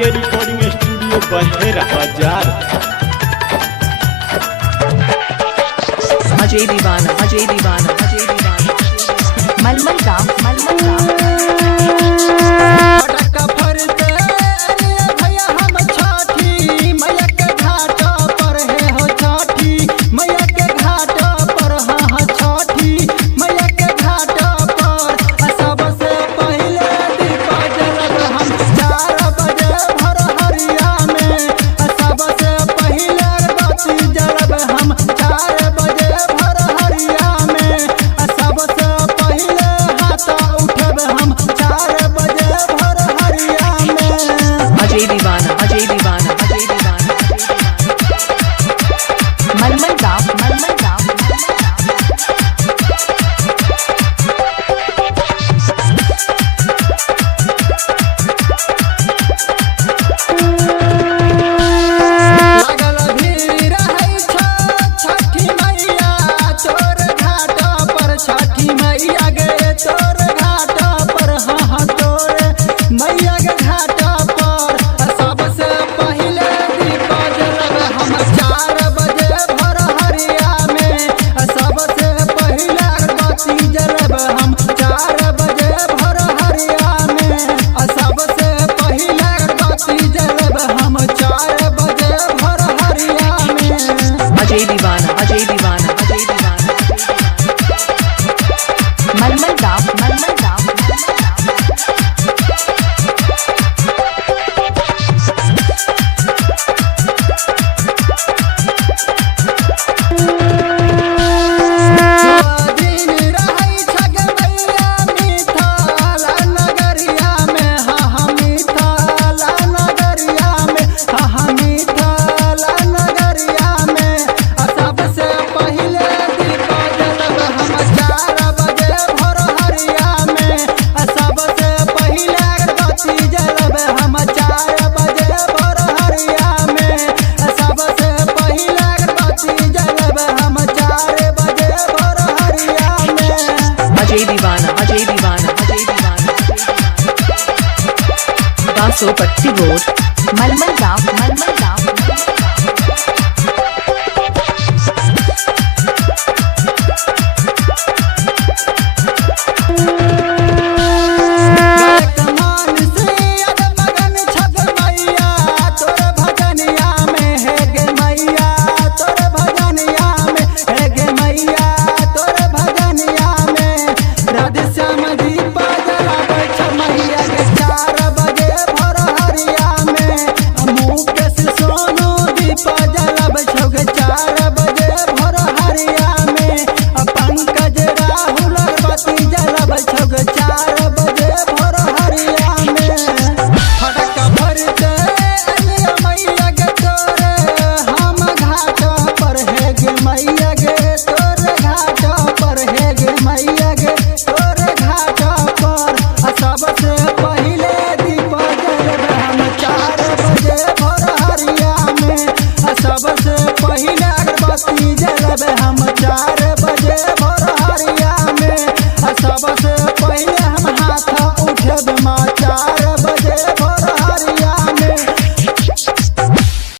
के recording studio बहेरा बाजार। अजय दीवाना अजय दीवाना अजय दीवाना मलमल गाँव मलमल गाँव। मलमल गाँव मलमल गाँव। अजय दीवाना अजय दीवाना अजय दीवाना मलमल गाँव मलमल गाँव। अजय दीवाना अजय दीवाना अजय दीवाना दासोपट्टी रोड मलमल गाँव मलमल गाँव।